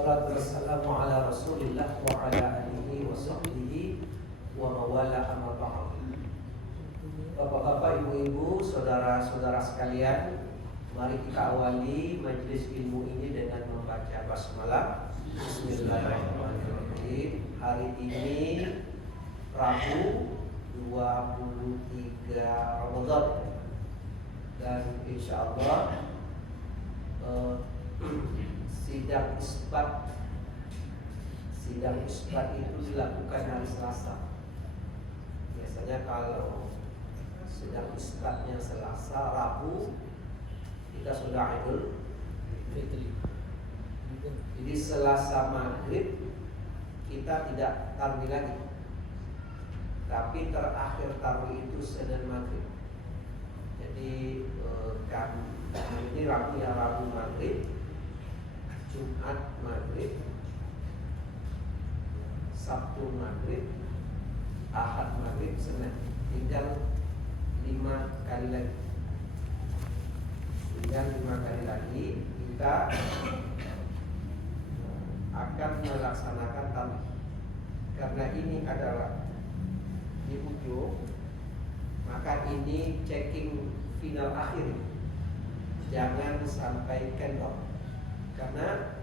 Wassalatu wassalamu ala Rasulillah wa ala alihi wa sahbihi wa mawala amma ba'd. Bapak-bapak, ibu-ibu, saudara-saudara sekalian, mari kita awali majelis ilmu ini dengan membaca basmalah. Bismillahirrahmanirrahim. Hari ini Rabu 23 Ramadan, dan insyaallah sidang isbat itu dilakukan hari Selasa. Biasanya kalau sidang isbatnya Selasa, Rabu kita sudah Idul Fitri. Jadi Selasa maghrib kita tidak tarawih lagi, tapi terakhir tarawih itu Senin maghrib. Jadi ini Rabu maghrib, Jumat maghrib, Sabtu maghrib, Ahad maghrib, Senin. Tinggal 5 kali lagi. Kita akan melaksanakan tarawih. Karena ini adalah di ujung, maka ini checking final akhir. Jangan sampai kendor. Karena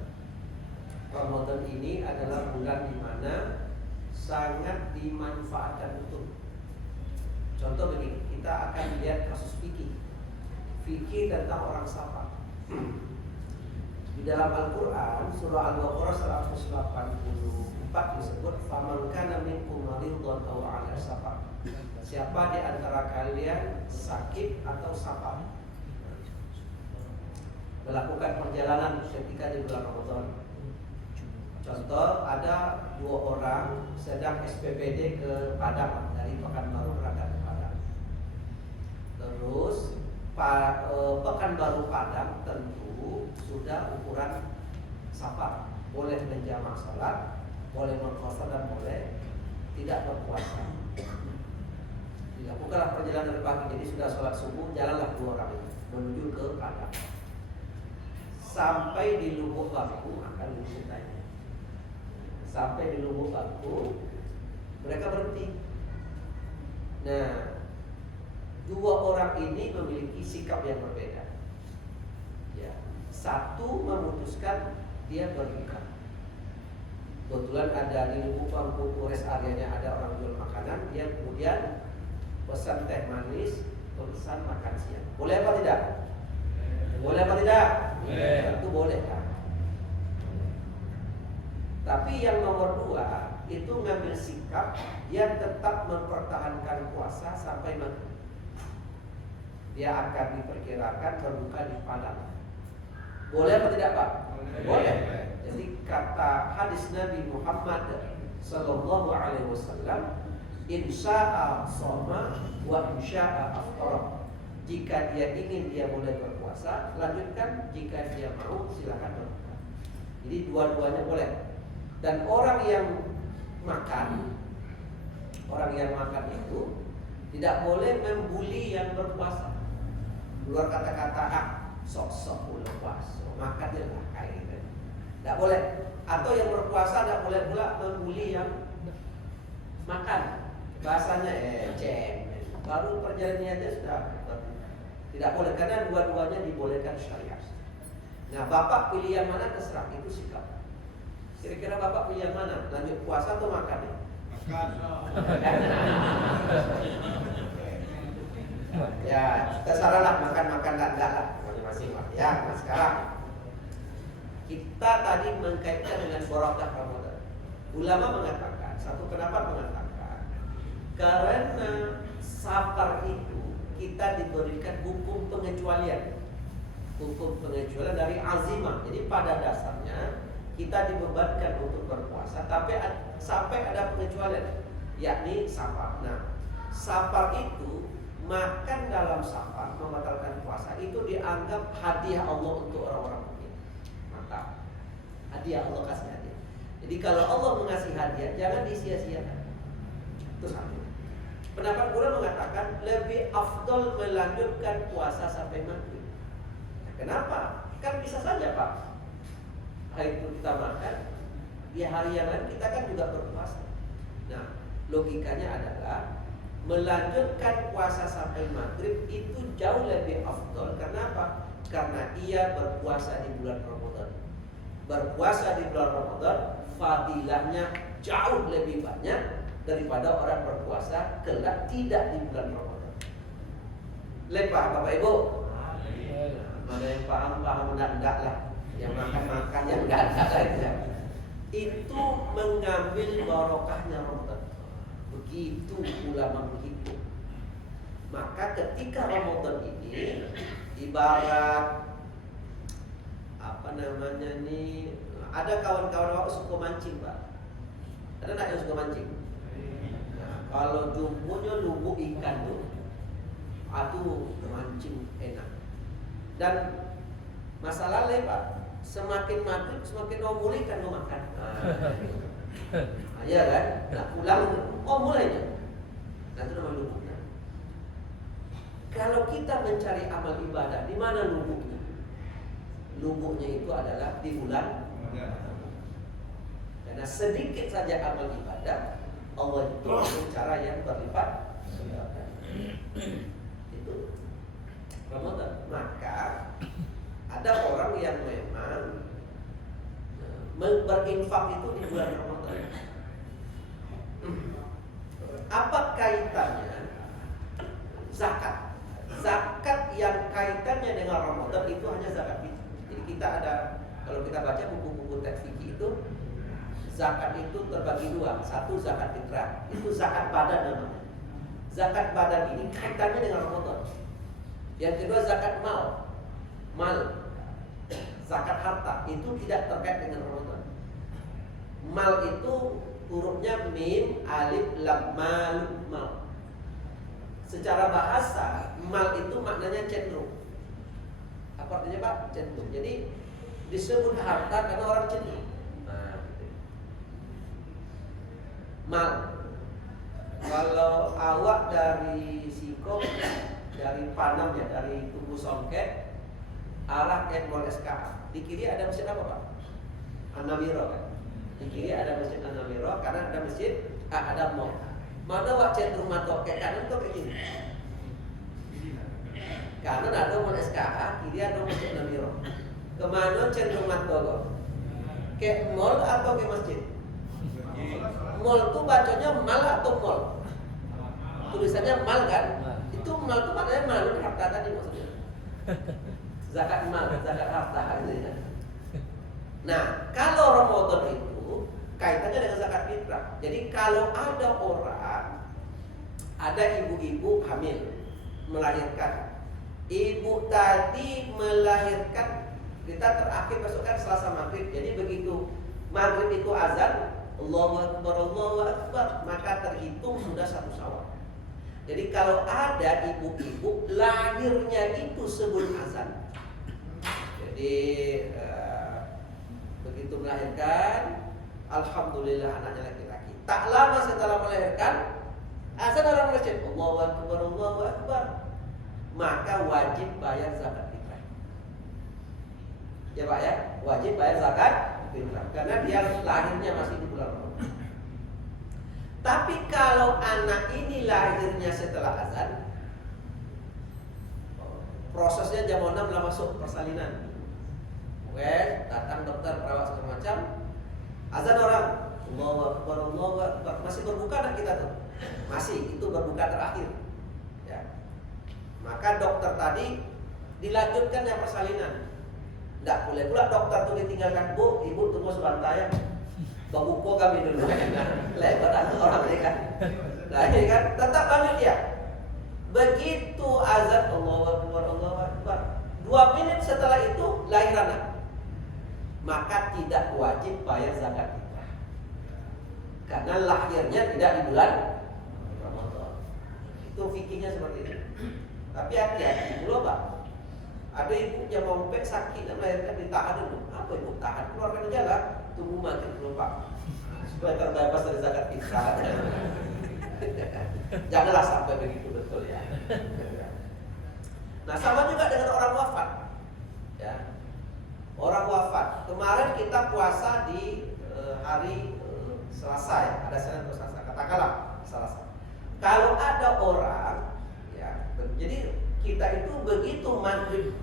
Ramadan ini adalah bulan di mana sangat dimanfaatkan betul. Contoh begini, kita akan lihat kasus fikih tentang orang safar. Di dalam Al-Quran surah Al-Baqarah 184 disebut faman kana minkum maridun aw 'ala safar. Siapa di antara kalian sakit atau safar, melakukan perjalanan ketika di bulan Ramadan. Contoh, ada 2 orang sedang SPPD ke Padang, dari Pekanbaru berangkat ke Padang. Terus Pekanbaru Padang tentu sudah ukuran safar, boleh menjamak salat, boleh berpuasa dan boleh tidak berpuasa. Dilakukanlah perjalanan dari pagi, jadi sudah sholat subuh, jalanlah 2 orang itu menuju ke Padang. Sampai di Lubuk Bangku, akan diceritanya. Sampai di Lubuk Bangku, mereka berhenti. Nah, 2 orang ini memiliki sikap yang berbeda. Ya, satu memutuskan dia berbuka. Kebetulan ada di Lubuk Bangku, rest areanya ada orang jual makanan. Dia kemudian pesan teh manis, pesan makan siang. Boleh apa tidak? Boleh apa tidak? Boleh. Itu boleh kan? Tapi yang nomor 2 itu ngambil sikap, dia tetap mempertahankan puasa sampai maghrib. Dia akan diperkirakan berbuka di Padang. Boleh apa tidak, Pak? Boleh. Jadi kata hadis Nabi Muhammad sallallahu alaihi wasallam, insya'a shoma wa insya'a aftara. Jika dia ingin, dia boleh berpuasa, lanjutkan. Jika dia mau, silakan berbuka. Jadi dua-duanya boleh. Dan orang yang makan itu tidak boleh membuli yang berpuasa. Keluar kata-kata sok-sok ulah puasa, makan dia lah kayak gitu. Tidak boleh. Atau yang berpuasa tidak boleh pula membuli yang makan. Bahasanya baru perjalanannya aja sudah tidak boleh, karena dua-duanya dibolehkan syariat. Nah, Bapak pilih yang mana terserah, itu sikap. Kira-kira Bapak pilih yang mana? Lanjut puasa atau makan ya? Makan. Ya, terserah lah, makan enggak lah, masing-masing lah. Ya, nah sekarang kita tadi mengkaitkan dengan barakah Ramadan. Ulama mengatakan, satu pendapat mengatakan, karena safar itu kita diberikan hukum pengecualian dari azimah. Jadi pada dasarnya kita dibebankan untuk berpuasa, tapi sampai ada pengecualian, yakni safar. Nah, safar itu, makan dalam safar membatalkan puasa, itu dianggap hadiah Allah untuk orang-orang mukmin. Mantap. Hadiah, Allah kasih hadiah. Jadi kalau Allah mengasih hadiah, jangan disia-siakan. Itu satu. Pendapat ulama mengatakan lebih afdol melanjutkan puasa sampai maghrib. Kenapa? Kan bisa saja, Pak. hari itu kita makan, di hari yang lain kita kan juga berpuasa. Nah, logikanya adalah melanjutkan puasa sampai maghrib itu jauh lebih afdol. Kenapa? Karena ia berpuasa di bulan Ramadan. Berpuasa di bulan Ramadan fadilahnya jauh lebih banyak daripada orang berpuasa kelak tidak di bulan Ramadan. Lepah Bapak Ibu? Mana yang paham enggak lah. Yang makan yang enggak aja. Itu mengambil barokahnya Ramadan. Begitu ulama menghitung. Maka ketika Ramadan ini ibarat apa namanya nih, ada kawan-kawan aku suka mancing Pak. Ada nggak yang suka mancing? Nah, kalau jumbonya lubuk ikan tuh, aduh mancing enak. Dan masalah lain Pak, semakin maghrib semakin mulai ikan mau makan. Nah, iya kan? Nah pulang, mulainya. Nah itu namanya lubuknya. Kalau kita mencari amal ibadah, di mana lubuknya? Lubuknya itu adalah di bulan. Karena sedikit saja amal ibadah, Allah itu dengan cara yang berlipat. Itu Ramadan. Maka ada orang yang memang berinfak itu di bulan Ramadan. Apa kaitannya zakat? Zakat yang kaitannya dengan Ramadan itu hanya zakat fitrah. Jadi kita ada, kalau kita baca buku-buku teks fikih itu, zakat itu terbagi dua. Satu zakat fitrah, itu zakat badan namanya. Zakat badan ini kaitannya dengan Ramadan. Yang kedua zakat mal. Zakat harta itu tidak terkait dengan Ramadan. Mal itu hurufnya mim, alif, lam, mal. Secara bahasa, mal itu maknanya cenderung. Apa artinya Pak? Cenderung. Jadi disebut harta karena orang cenderung. Nah, mal. Kalau awak dari Siko, dari Panam ya, dari Tugu Songket, arah ke Mall SKA. Di kiri ada masjid apa Pak? An-Namiro kan? Di kiri ada masjid An-Namiro, karena ada masjid, ada mall. Mana wak cenderung mata ke kanan atau ke kiri? Kanan ada mall SKA, kiri ada masjid An-Namiro. Kemana cenderung mata kok? Ke mall atau ke masjid? Mall tuh bacanya mal atau mall? Tulisannya mal kan? Itu mal tuh maknanya mal, harta tadi maksudnya. Zakat mal, zakat harta gitu ya. Nah, kalau Ramadan itu kaitannya dengan zakat fitrah. Jadi kalau ada orang, ada ibu-ibu hamil melahirkan, ibu tadi melahirkan, kita terakhir besok kan Selasa maghrib. Jadi begitu maghrib itu azan, Allahu Akbar, maka terhitung sudah 1 Syawal. Jadi kalau ada ibu-ibu lahirnya itu sebelum azan, jadi begitu melahirkan, alhamdulillah anaknya laki-laki. Tak lama setelah melahirkan, azan orang masjid, Allahu Akbar, Allahu Akbar, maka wajib bayar zakat fitrah. Ya Pak ya, wajib bayar zakat fitrah karena dia lahirnya masih di bulan Ramadan. Tapi kalau anak ini lahirnya setelah azan, prosesnya jam 6 lah masuk persalinan. Oke, datang dokter, perawat segala macam, azan orang, Allahu Akbar, Allahu Akbar. Masih berbuka anak kita tuh? Masih, itu berbuka terakhir. Ya. Maka dokter tadi dilanjutkan yang persalinan. Tidak boleh pula dokter tuh ditinggalkan, Bu, Ibu tunggu sebentar ya. Babuko kami dulu. Lebat orang ini kan. Nah ini kan tetap lanjut ya. Begitu azan Allahu Akbar, Allahu Akbar, 2 menit setelah itu lahir anak, maka tidak wajib bayar zakat fitrah karena lahirnya tidak di bulan Ramadan. Itu fikihnya seperti itu. Tapi hati-hati dulu Pak. Ada ibu yang mau sakit dan melahirkan, ditahan dulu. Apa ibu tahan? Keluarkan jalan, tunggu maghrib dulu Pak, supaya terbebas dari zakat fitrah. Janganlah sampai begitu, betul ya. Nah sama juga dengan orang wafat. Ya, orang wafat kemarin kita puasa di hari Selasa ya, ada Senin atau Selasa, katakanlah Selasa. Kalau ada orang ya, jadi kita itu begitu maghrib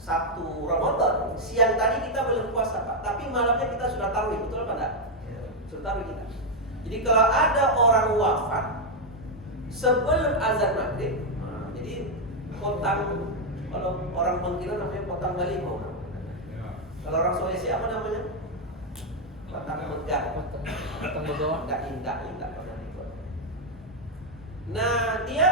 Sabtu Ramadan, siang tadi kita belum puasa Pak, tapi malamnya kita sudah tarawih, betul apa enggak? Sudah tarawih kita. Jadi kalau ada orang wafat sebelum azan maghrib, jadi potang, kalau orang Bangkira namanya potang balimau. Kalau orang Sulawesi apa namanya? Potang megah. Potang begoa. Enggak indah pada itu. Nah, dia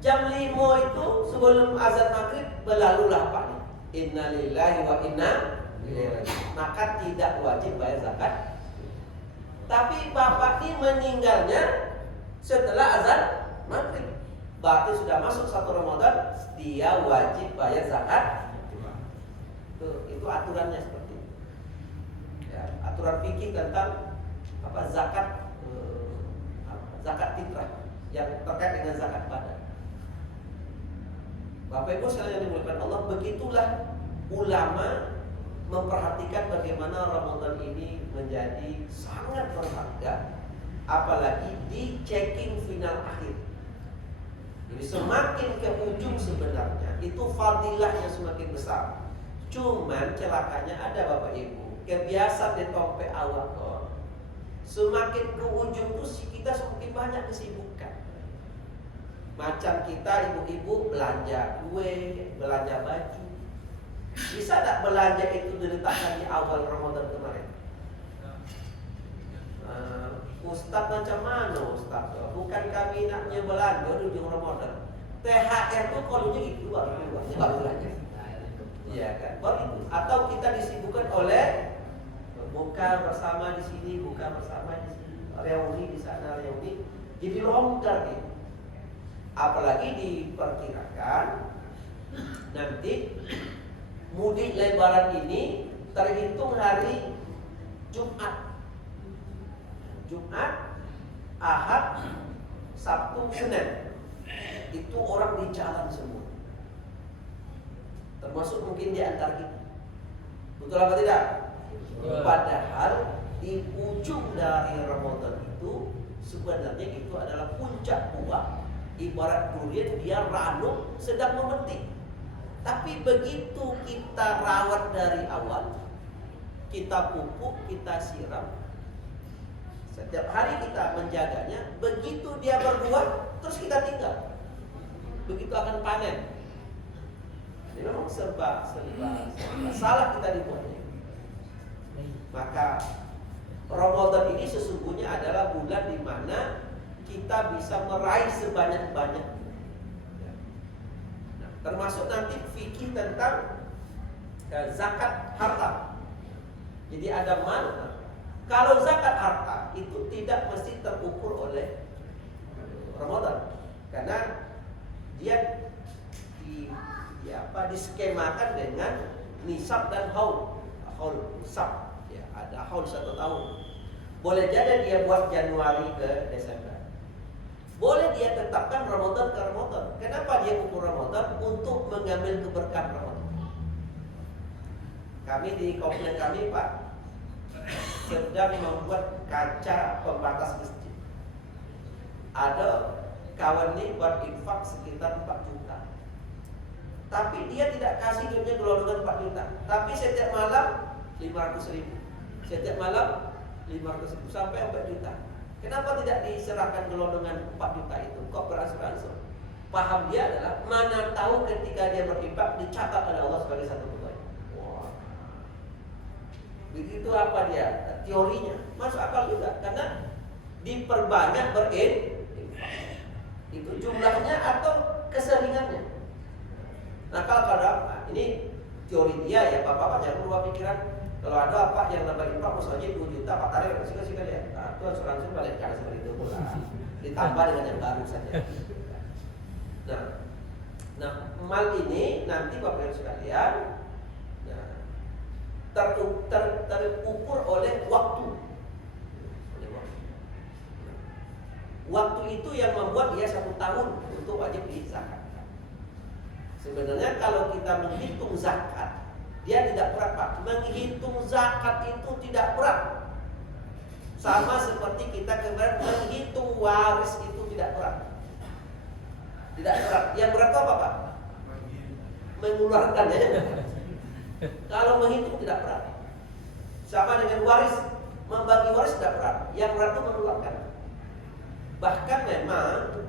jam 5 itu sebelum azan maghrib berlalulah Pak. Inna lillahi wa inna ilaihi raji'un. Maka tidak wajib bayar zakat. Tapi bapak ini meninggalnya setelah azan maghrib. Berarti sudah masuk 1 Ramadan, dia wajib bayar zakat. Itu aturannya seperti itu. Ya, aturan fikih tentang zakat fitrah yang terkait dengan zakat badan. Bapak Ibu sekalian yang dimuliakan Allah, begitulah ulama memperhatikan bagaimana Ramadan ini menjadi sangat berharga, apalagi di checking final akhir. Jadi semakin ke ujung sebenarnya itu fadilahnya semakin besar. Cuman celakanya ada Bapak Ibu, kebiasaan ditompek awak kok. Semakin ke ujung tuh kita semakin banyak kesibukan. Macam kita ibu-ibu belanja kue, belanja baju. Bisa tak belanja itu diletakkan di awal Ramadan kemarin? Ustaz macam mana Ustaz? Bukan kami naknya belanja di ujung Ramadan. THR tuh kalaunya gitu baru belanja. Iya kan? Baru itu. Atau kita disibukkan oleh buka bersama di sini, buka bersama di sini, reuni di sana, reuni. Jadi longgar gitu. Apalagi diperkirakan nanti mudik lebaran ini terhitung hari Jumat, Ahad, Sabtu, Senin. Itu orang di jalan semua. Termasuk mungkin di antara kita. Betul apa tidak? Padahal di ujung dari Ramadan itu sebenarnya itu adalah puncak buah. Ibarat durian, dia ranum sedang memetik. Tapi begitu kita rawat dari awal, kita pupuk, kita siram, setiap hari kita menjaganya, begitu dia berbuah, terus kita tinggal. Begitu akan panen. Ini memang serba salah kita dibuatnya. Maka Ramadan ini sesungguhnya adalah bulan di mana kita bisa meraih sebanyak-banyaknya. Nah, termasuk nanti fikih tentang zakat harta. Jadi ada mana? Kalau zakat harta itu tidak mesti terukur oleh Ramadan, karena dia diskemakan dengan nisab dan haul nisab. Ya, ada haul 1 tahun. Boleh jadi dia buat Januari ke Desember. Boleh dia tetapkan Ramadan ke Ramadan. Kenapa dia ukur Ramadan? Untuk mengambil keberkahan Ramadan. Kami di komplek kami Pak sedang membuat kaca pembatas masjid. Ada kawan ini buat infak sekitar 4 juta. Tapi dia tidak kasih duitnya gelondongan 4 juta. Tapi setiap malam 500.000. Setiap malam 500.000 sampai 4 juta. Kenapa tidak diserahkan gelondongan 4 juta itu? Kok beransur-ansur? Paham dia adalah mana tahu ketika dia berinfak dicatat oleh Allah sebagai satu kebaikan. Wah. Begitu apa dia? Teorinya masuk akal juga, karena diperbanyak berinfak. Itu jumlahnya atau keseringannya. Nah kalau ada ini teori dia ya, Bapak jangan lupa pikiran. Kalau ada apa yang nambah infak misalnya 2 juta, Pak tarik kasih kali ya. Nah, itu asuransi balik kan seperti itu pula. Ditambah dengan yang baru saja. Nah, mal ini nanti Bapak Ibu sekalian, terukur oleh waktu. Waktu itu yang membuat dia 1 tahun untuk wajib dizakatkan. Sebenarnya kalau kita menghitung zakat Dia tidak berat Pak. Menghitung zakat itu tidak berat. Sama seperti kita kemarin menghitung waris itu tidak berat. Tidak berat. Yang berat itu apa Pak? Mengeluarkan ya. Kalau menghitung tidak berat. Sama dengan waris, membagi waris tidak berat. Yang berat itu mengeluarkan. Bahkan memang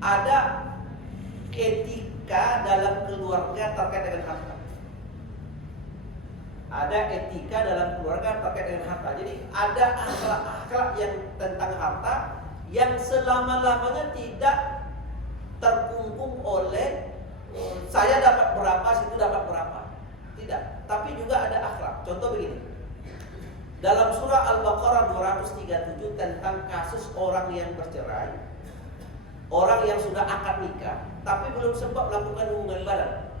ada etika dalam keluarga terkait dengan harta. Ada etika dalam keluarga terkait dengan harta. Jadi ada akhlak-akhlak yang tentang harta yang selama-lamanya tidak terkungkung oleh saya dapat berapa, situ dapat berapa. Tidak. Tapi juga ada akhlak. Contoh begini. Dalam surah Al-Baqarah 237 tentang kasus orang yang bercerai, orang yang sudah akad nikah tapi belum sempat melakukan hubungan badan.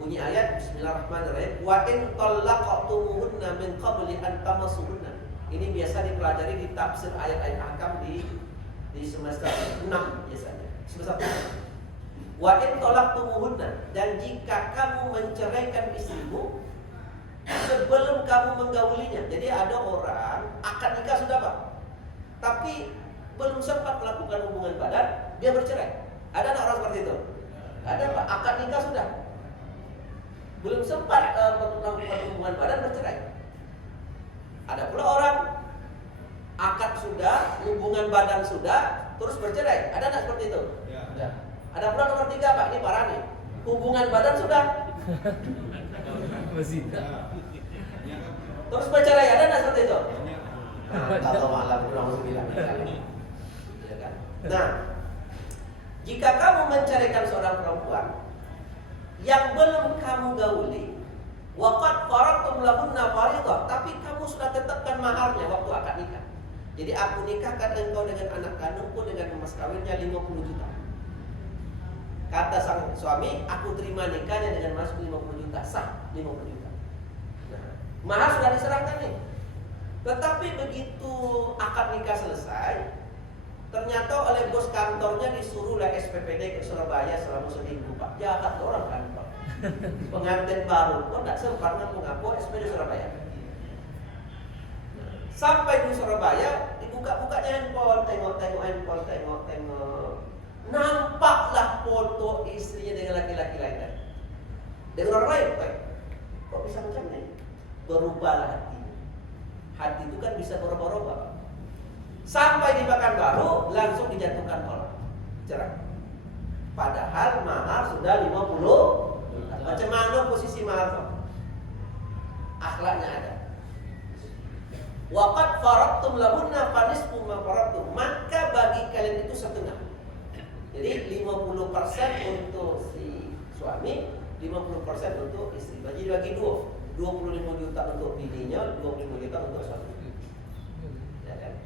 Bunyi ayat Bismillahirrahmanirrahim, wa in talaqtumuhunna min qabli an tamassuhunna. Ini biasa dipelajari di tafsir ayat-ayat ahkam di semester 6 biasanya. Semester 6. Wa in talaqtumuhunna, dan jika kamu menceraikan istrimu sebelum kamu menggaulinya. Jadi ada orang akad nikah sudah Pak, tapi belum sempat melakukan hubungan badan, dia bercerai. Ada orang seperti itu? Ada Pak, akad nikah sudah, belum sempat melakukan hubungan badan, bercerai. Ada pula orang akad sudah, hubungan badan sudah, terus bercerai. Ada nggak seperti itu? Ya. Ada pula nomor 3 Pak, ini parah nih. Hubungan badan sudah, terus bercerai. Ada nggak seperti itu? Atau malam kurang bilang. Nah, jika kamu menceraikan seorang perempuan yang belum kamu gauli, waqad faradtum lahunna fariidhah, tapi kamu sudah tetapkan maharnya waktu akad nikah. Jadi aku nikahkan engkau dengan anak kandungku dengan mas kawinnya 50 juta. Kata sang suami, aku terima nikahnya dengan mas 50 juta, sah 50 juta. Nah, mahar sudah diserahkan nih. Tetapi begitu akad nikah selesai, ternyata oleh bos kantornya disuruh oleh SPPD ke Surabaya selama seminggu Pak. Jahat orang kantor. Pengantin baru, kok tidak sempat ngaku-ngaku SPPD Surabaya. Sampai di Surabaya, dibuka-bukanya handphone, tengok-tengok handphone, tengok-tengok. Nampaklah foto istrinya dengan laki-laki lain. Dengan orang lain, Pak. Kok bisa macam ini? Berubahlah hati. Hati itu kan bisa berubah-ubah. Sampai di Pekanbaru langsung dijatuhkan tolak, cerai. Padahal mahar sudah 50. Macam mana posisi mahar? Akhlaknya ada. Waqad faradtum lahunna fanisfu ma faradtum. Maka bagi kalian itu setengah. Jadi 50% untuk si suami, 50% untuk istri. Bagi 25 juta untuk bininya, 25 juta untuk suami. Ya kan?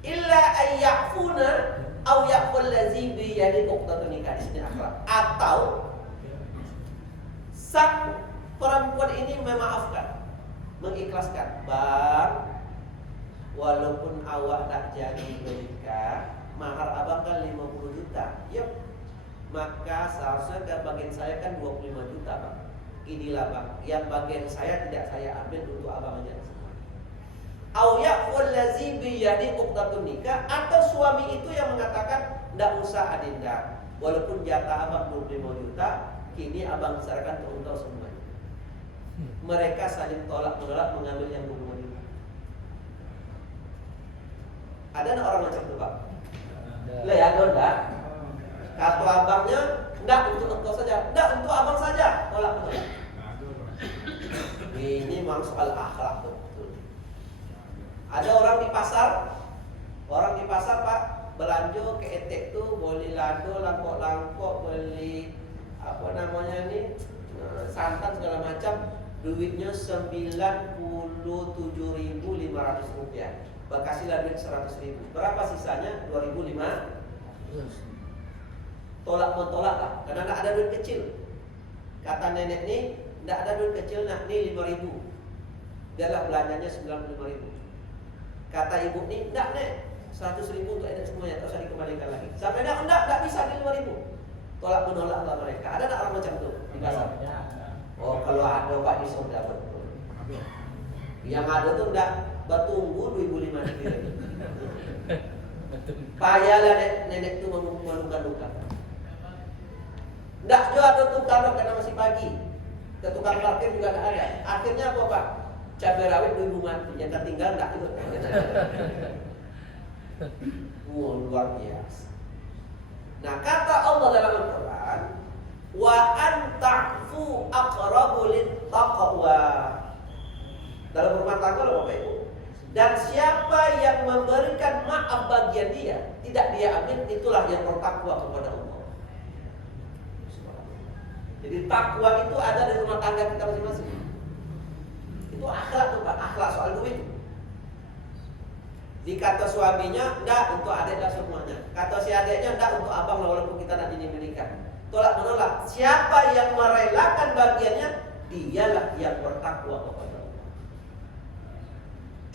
Illa ayyafuna aw yaqul ladzi bi yadi uqdatun nikah, di sini akhlak. Atau sang perempuan ini memaafkan, mengikhlaskan. Bang, walaupun awak tak jadi menikah, mahar abang kan 50 juta. Yuk, maka seharusnya bagian saya kan 25 juta Bang. Inilah Bang, yang bagian saya tidak saya ambil untuk abang aja. Au yaqul ladzi bi yadi uqdatun nikah, atau suami itu yang mengatakan enggak usah Adinda, walaupun jatah abang 25 juta, kini abang serahkan untuk semuanya. Mereka saling tolak menolak mengambil yang 25 juta. Ada enggak orang macam itu Pak? Lah ya, enggak. Kata abangnya enggak untuk engkau saja, enggak untuk abang saja, tolak menolak. Ini memang soal akhlak tuh. Ada orang di pasar Pak belanja ke etek tuh, beli lado, langkok-langkok, beli apa namanya nih, santan segala macam, duitnya 97.500 rupiah. Bakasilah duit 100.000. Berapa sisanya? 2.500. Tolak mentolak lah, karena tidak ada duit kecil. Kata nenek nih, tidak ada duit kecil, nak nih 5.000. Dialah belanjanya 95.000. Kata ibu nih, enggak nek, 100.000 untuk enak semuanya, tak usah dikembalikan lagi. Sampai enggak bisa di 5.000. Tolak menolak lah mereka. Ada tak orang macam itu di pasar? Oh, kalau ada Pak di surga betul. Yang ada tuh enggak bertunggu 2005 lagi. Payahlah nenek itu meluka-luka. Enggak juga ada tukang karena masih pagi. Ke tukang parkir juga enggak ada. Akhirnya apa Pak? Cabai rawit 2000 mati. Yang tertinggal enggak ikut. Luar biasa. Nah, kata Allah dalam Al-Quran, wa anta'fu aqrabu lit-taqwa. Dalam rumah tangga loh Bapak Ibu. Dan siapa yang memberikan maaf bagian dia, tidak dia ambil, itulah yang bertakwa kepada Allah. Jadi takwa itu ada di rumah tangga kita masing-masing. Itu akhlak tuh Pak, akhlak soal duit. Dikata suaminya, enggak, untuk adik enggak semuanya. Kata si adiknya, enggak, untuk abang walaupun kita nak ini menikah. Tolak menolak. Siapa yang merelakan bagiannya, dialah yang bertakwa kepada Allah.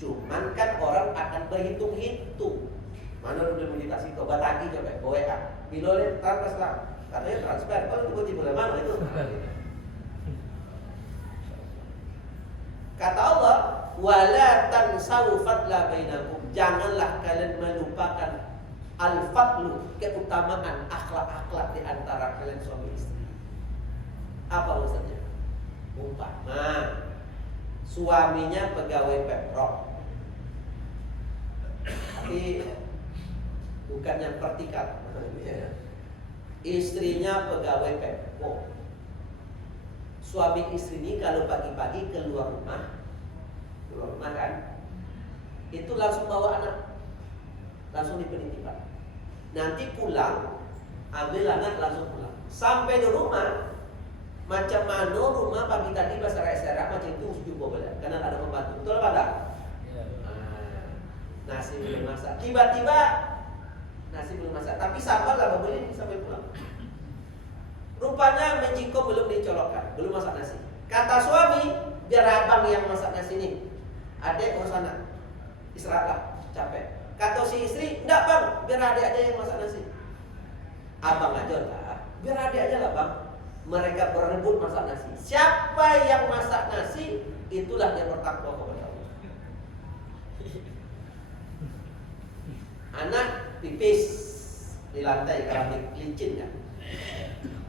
Cuman kan orang akan berhitung-hitung. Mana udah meditasi ke Batagi coba, ke WA. Bila lihat transfer lah, katanya transfer. Kalau tiba-tiba mana itu? Kata Allah, wala tansaw fadla bainakum. Janganlah kalian melupakan al-fadlu, keutamaan akhlak-akhlak di antara kalian suami istri. Apa maksudnya? Umpama suaminya pegawai Pemprov, tapi bukan yang vertikal. Istrinya pegawai Pemprov. Suami istri ini kalau pagi-pagi keluar rumah kan, itu langsung bawa anak, langsung di penitipan. Nanti pulang, ambil anak langsung pulang. Sampai di rumah, macam mana rumah pagi tadi berserak-serak macam itu jumbo bela, karena ada pembantu. Betul apa enggak? Nasi belum masak. Tiba-tiba nasi belum masak, tapi sabar lah beli sampai pulang. Rupanya menjiko belum dicolokkan, belum masak nasi. Kata suami, biar abang yang masak nasi ini. Adek urus anak, istirahatlah, capek. Kata si istri, enggak bang, biar adik aja yang masak nasi. Abang aja lah, biar adik aja lah bang. Mereka berebut masak nasi. Siapa yang masak nasi, itulah yang bertakwa kepada Allah. Anak pipis di lantai keramik licin kan.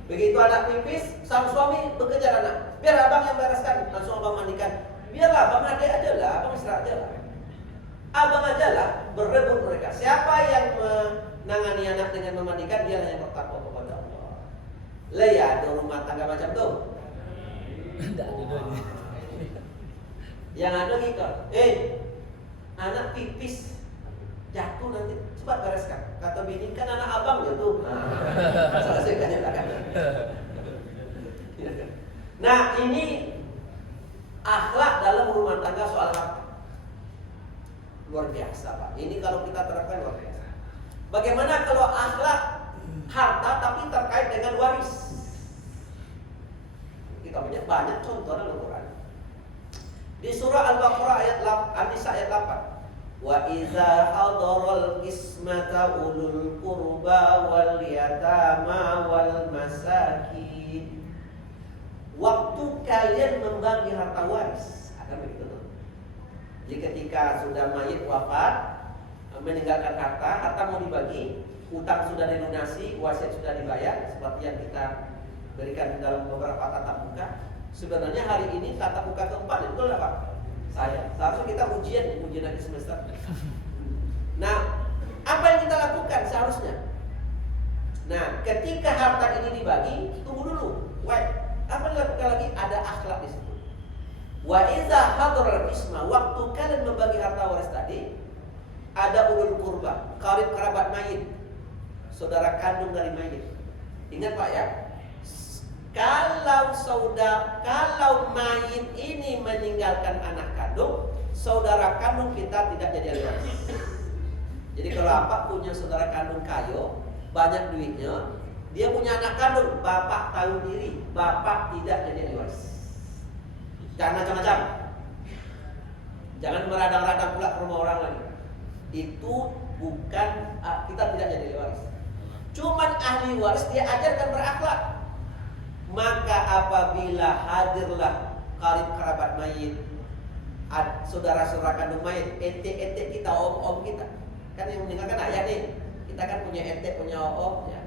Begitu anak pipis, sang suami bekejar anak. Biar abang yang bereskan, langsung abang mandikan. Biarlah abang adik aja lah, abang istirahat aja lah. Abang aja lah, berebut mereka. Siapa yang menangani anak dengan memandikan, dialah yang bertakwa kepada Allah. Lah ya, ada rumah tangga macam tu. Tidak ada. Yang ada gitu. Anak pipis jatuh nanti, cepat bereskan. Kata bini, kan anak abang jatuh. Selesaikannya belakang. Nah, ini akhlak dalam rumah tangga soal harta. Luar biasa Pak. Ini kalau kita terapkan luar biasa. Bagaimana kalau akhlak harta tapi terkait dengan waris? Kita banyak contoh dalam Al-Quran. Di surah Al-Baqarah ayat An-Nisa ayat 8. Wa idza hadaral qismata ulul qurba wal yatama wal masakin. Waktu kalian membagi harta waris, ada begitu tuh. Jadi ketika sudah mayit wafat, meninggalkan harta mau dibagi, utang sudah dilunasi, wasiat sudah dibayar, seperti yang kita berikan dalam beberapa tatap muka. Sebenarnya hari ini tatap muka keempat, betul nggak Pak? Seharusnya kita ujian akhir semester. Nah, apa yang kita lakukan seharusnya? Nah, ketika harta ini dibagi, tunggu dulu. Apa yang dilakukan lagi? Ada akhlak di situ. Wa idza hadaral qisma, waktu kalian membagi harta waris tadi, ada ulul qurba, karib kerabat mayit, saudara kandung dari mayit. Ingat Pak ya, kalau mayit ini meninggalkan anak kandung, saudara kandung kita tidak jadi ahli waris. Jadi kalau Bapak punya saudara kandung kayo, banyak duitnya, dia punya anak kandung, Bapak tahu diri, Bapak tidak jadi ahli waris. Jangan macam-macam. Jangan meradang-radang pula ke rumah orang lagi. Itu bukan, kita tidak jadi ahli waris. Cuman ahli waris dia ajarkan berakhlak. Maka apabila hadirlah karib kerabat mayit, saudara-saudara kandung mayit, ente kita, om kita, kan yang meninggalkan ayah nih, kita kan punya ente, punya om ya.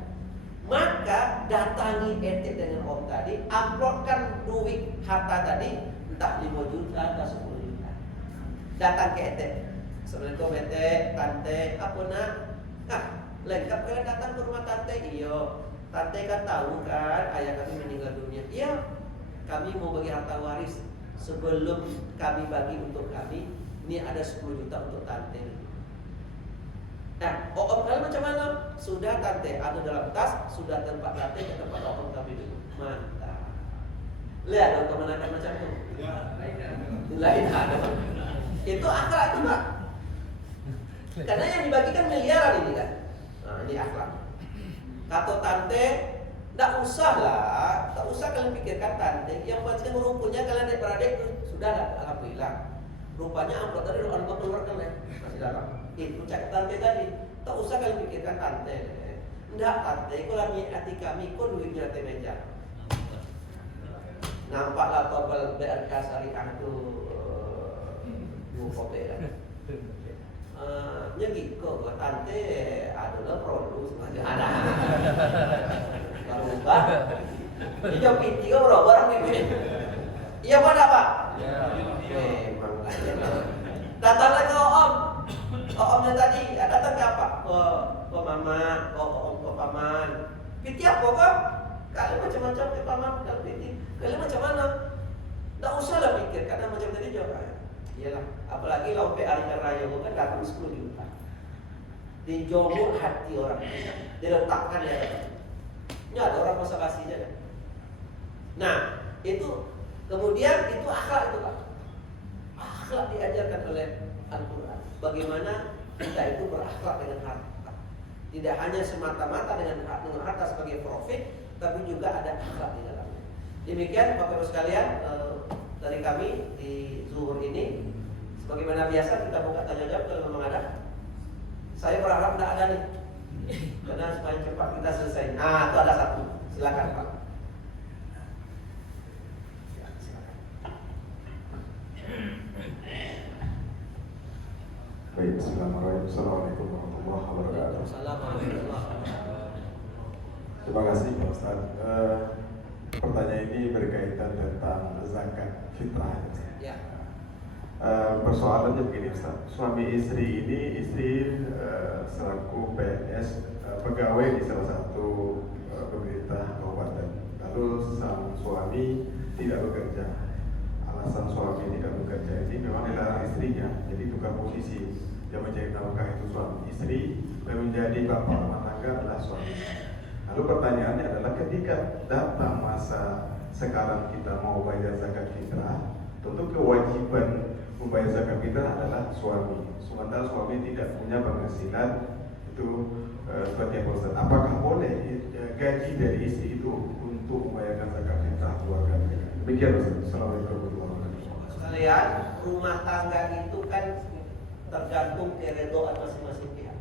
Maka datangi ente dengan om tadi, amplopkan duit harta tadi, entah 5 juta, entah 10 juta. Datang ke ente. Assalamualaikum ente, tante, apa nak? Nah, lengkap kalian datang ke rumah tante. Iyo, tante kan tahu kan ayah kami meninggal dunia. Iya, kami mau bagi harta waris. Sebelum kami bagi untuk kami, ini ada 10 juta untuk tante. Nah, om kalian macam mana? Sudah tante, ada dalam tas, sudah tempat tante ke tempat om kami dulu. Mantap. Lihat dong kemenangan macam itu. Lain ada. Itu akhlak itu Pak. Karena yang dibagikan miliaran ini kan. Nah, ini akhlak. Kata tante, tak usah lah, tak usah kalian pikirkan tante. Yang penting rumputnya kalian adik-beradik sudah lah, alhamdulillah. Rupanya amplop tadi orang keluarkan ya, masih dalam. Itu cek tante tadi. Tak usah kalian pikirkan tante. Enggak tante, kalau hati kami, kok duitnya teh meja. Nampaklah topel BRK Syariah itu kopi kan. Nyegi kok tante adalah produs ada. Kalau lupa, hijau piti kok bro, barang ini. Iya pada Pak? Memang lah. Datang lagi ke omnya tadi, datang ke apa? Ke mama, ke paman. Piti apa kok? Kalian macam-macam ke paman, kalau piti. Kalian macam mana? Tak usah lah pikir, karena macam tadi jawab. Iyalah, apalagi lau hari raya kan datang 10 juta. Dijomok hati orang, diletakkan ya. Ini ada orang masa kasihnya kan. Nah, itu kemudian itu akhlak itu Pak. Akhlak diajarkan oleh Al-Quran. Bagaimana kita itu berakhlak dengan harta. Tidak hanya semata-mata dengan harta sebagai profit, tapi juga ada akhlak di dalamnya. Demikian Bapak Ibu sekalian, dari kami di zuhur ini, sebagaimana biasa kita buka tanya jawab kalau memang ada. Saya berharap tidak ada nih, karena supaya cepat kita selesai. Nah, itu ada satu, silakan Pak. Ya, silakan. Baik, Assalamualaikum warahmatullahi wabarakatuh. Terima kasih Pak Ustaz. Pertanyaan ini berkaitan tentang zakat fitrah. Ya. Persoalannya begini Ustaz, suami istri ini selaku PNS pegawai di salah satu pemerintah kabupaten. Lalu sang suami tidak bekerja. Alasan suami tidak bekerja ini memang dilarang istrinya, jadi tukar posisi. Yang mencari nafkah itu suami istri, dan menjadi bapak rumah tangga adalah suami. Lalu pertanyaannya adalah ketika datang masa sekarang kita mau bayar zakat fitrah, tentu kewajiban membayar zakat fitrah adalah suami. Sementara suami tidak punya penghasilan itu seperti apa Ustaz? Apakah boleh gaji dari istri itu untuk membayarkan zakat fitrah keluarga mereka? Demikian Ustaz. Assalamualaikum warahmatullahi wabarakatuh. Sekalian, rumah tangga itu kan tergantung keredoan masing-masing pihak.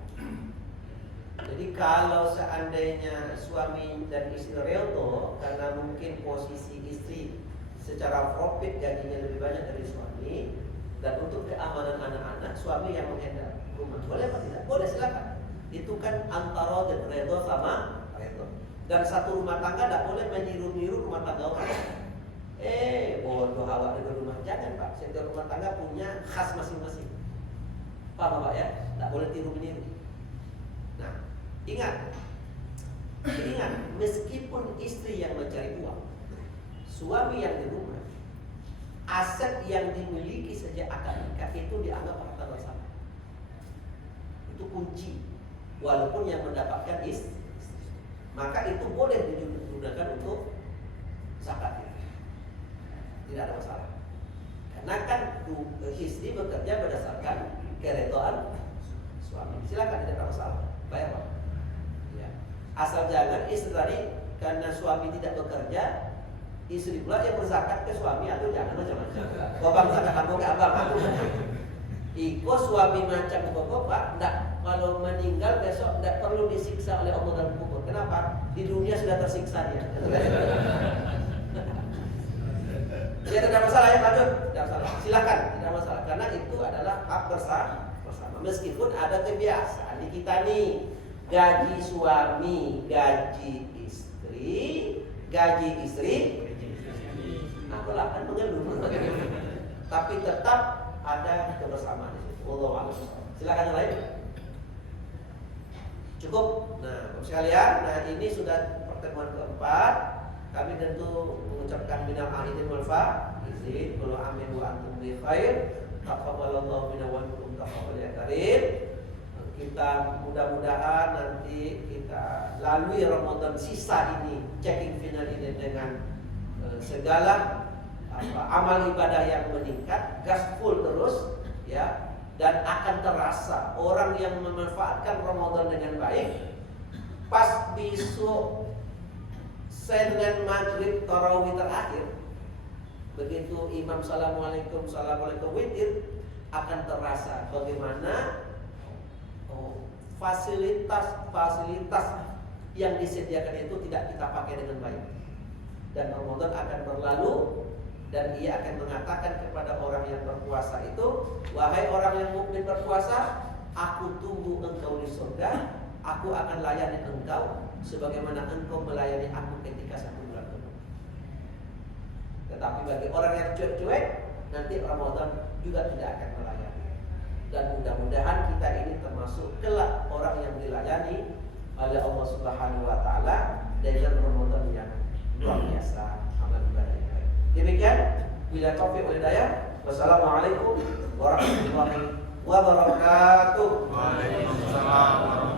Jadi kalau seandainya suami dan istri redo, karena mungkin posisi istri secara profit gajinya lebih banyak dari suami, dan untuk keamanan anak-anak suami yang menghandle rumah, boleh apa tidak? Boleh, silakan. Itu kan antara dan redo sama redo. Dan satu rumah tangga tidak boleh meniru-niru rumah tangga orang. Bodoh awak dengan rumah, jangan Pak. Setiap rumah tangga punya khas masing-masing. Paham Pak ya? Tidak boleh tiru-meniru. Nah, ingat, meskipun istri yang mencari uang, suami yang di rumah, aset yang dimiliki sejak akad nikah itu dianggap harta bersama. Itu kunci. Walaupun yang mendapatkan istri, maka itu boleh digunakan untuk zakat. Tidak ada masalah. Karena kan istri bekerja berdasarkan keredoan suami. Silakan, tidak ada masalah. Bayar Pak. Ya. Asal jangan istri tadi karena suami tidak bekerja, istri pula yang berzakat ke suami, atau jangan macam-macam. Bapak zakat kamu ke abang aku. Iko suami macam bapak, enggak, kalau meninggal besok enggak perlu disiksa oleh Allah dalam kubur. Kenapa? Di dunia sudah tersiksa dia. Meskipun ada kebiasaan di kita nih, gaji suami, gaji istri, aku lah kan mengeluh. Tapi tetap ada kebersamaan di situ. Wallahu a'lam. Silakan yang lain. Cukup. Nah, sekalian, nah ini sudah pertemuan keempat. Kami tentu mengucapkan minal aidin wal faizin, kullu amin wa antum bi khair. Taqabbalallahu minna wa minkum taqabbal ya karim. Kita mudah-mudahan nanti kita lalui Ramadan sisa ini, checking final ini dengan segala amal ibadah yang meningkat, gaspol terus ya, dan akan terasa orang yang memanfaatkan Ramadan dengan baik. Pas besok Senin maghrib tarawih terakhir, begitu imam assalamualaikum witir, akan terasa bagaimana fasilitas yang disediakan itu tidak kita pakai dengan baik, dan Ramadan akan berlalu. Dan ia akan mengatakan kepada orang yang berpuasa itu, wahai orang yang mukmin berpuasa, aku tunggu engkau di surga, aku akan layani engkau sebagaimana engkau melayani aku ketika 1 bulan penuh. Tetapi bagi orang yang cuek-cuek, nanti Ramadan juga tidak akan melayani. Dan mudah-mudahan kita ini termasuk kelak orang yang dilayani oleh Allah Subhanahu wa taala dengan Ramadan yang luar biasa, amal ibadah. Demikian, bila taufiq wal hidayah. Wassalamualaikum warahmatullahi wabarakatuh. Waalaikumsalam warahmatullahi wabarakatuh.